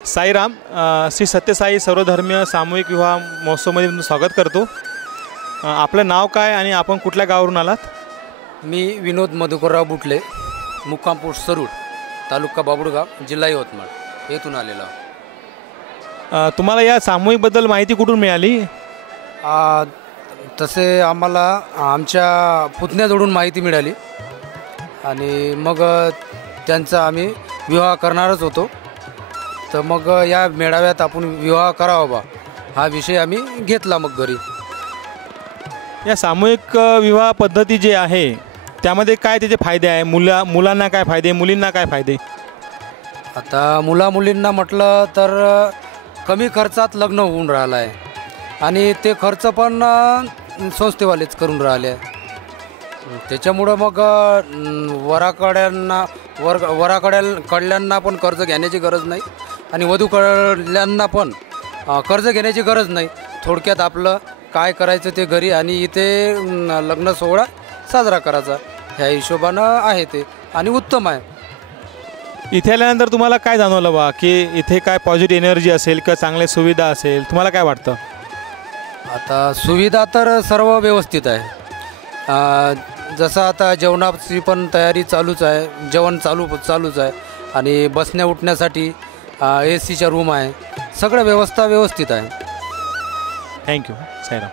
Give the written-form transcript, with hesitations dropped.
साईराम, श्री सत्यसाई सर्वधर्मीय सामूहिक विवाह महोत्सवमध्ये तुमचं स्वागत करतो। आपलं नाव काय आणि आपण कुठल्या गावावरून आलात? मी विनोद मधुकरराव बुटले, मुक्काम पोस्ट सरूड, तालुका बाबुळगाव, जिल्हा यवतमाळ येथून आलेलो आहोत। तुम्हाला या सामूहिकबद्दल माहिती कुठून मिळाली? तसे आम्हाला आमच्या पुतण्याजवळून माहिती मिळाली आणि मग त्यांचा आम्ही विवाह करणारच होतो। तर मग या मेळाव्यात आपण विवाह करावा बा हा विषय आम्ही घेतला मग घरी। या सामूहिक विवाह पद्धती जे आहे त्यामध्ये काय त्याचे फायदे आहे? मुलांना काय फायदे, मुलींना काय फायदे? आता मुलींना म्हटलं तर कमी खर्चात लग्न होऊन राहिलं आहे आणि ते खर्च पण संस्थेवालेच करून राहिले आहे। त्याच्यामुळं मग वराकडल्यांना पण कर्ज घेण्याची गरज नाही आणि वधूकडल्यांना पण कर्ज घेण्याची गरज नाही। थोडक्यात आपलं काय करायचं ते घरी आणि इथे लग्न सोहळा साजरा करायचा ह्या हिशोबानं आहे ते आणि उत्तम आहे। इथे आल्यानंतर तुम्हाला काय जाणवलं बा की इथे काय पॉझिटिव्ह एनर्जी असेल किंवा चांगल्या सुविधा असेल, तुम्हाला काय वाटतं? आता सुविधा तर सर्व व्यवस्थित आहे। जसं आता जेवणाची पण तयारी चालूच आहे, जेवण चालूच आहे आणि बसण्या उठण्यासाठी ACच्या रूम आहे, सगळं व्यवस्था व्यवस्थित आहे। थँक्यू साईराम।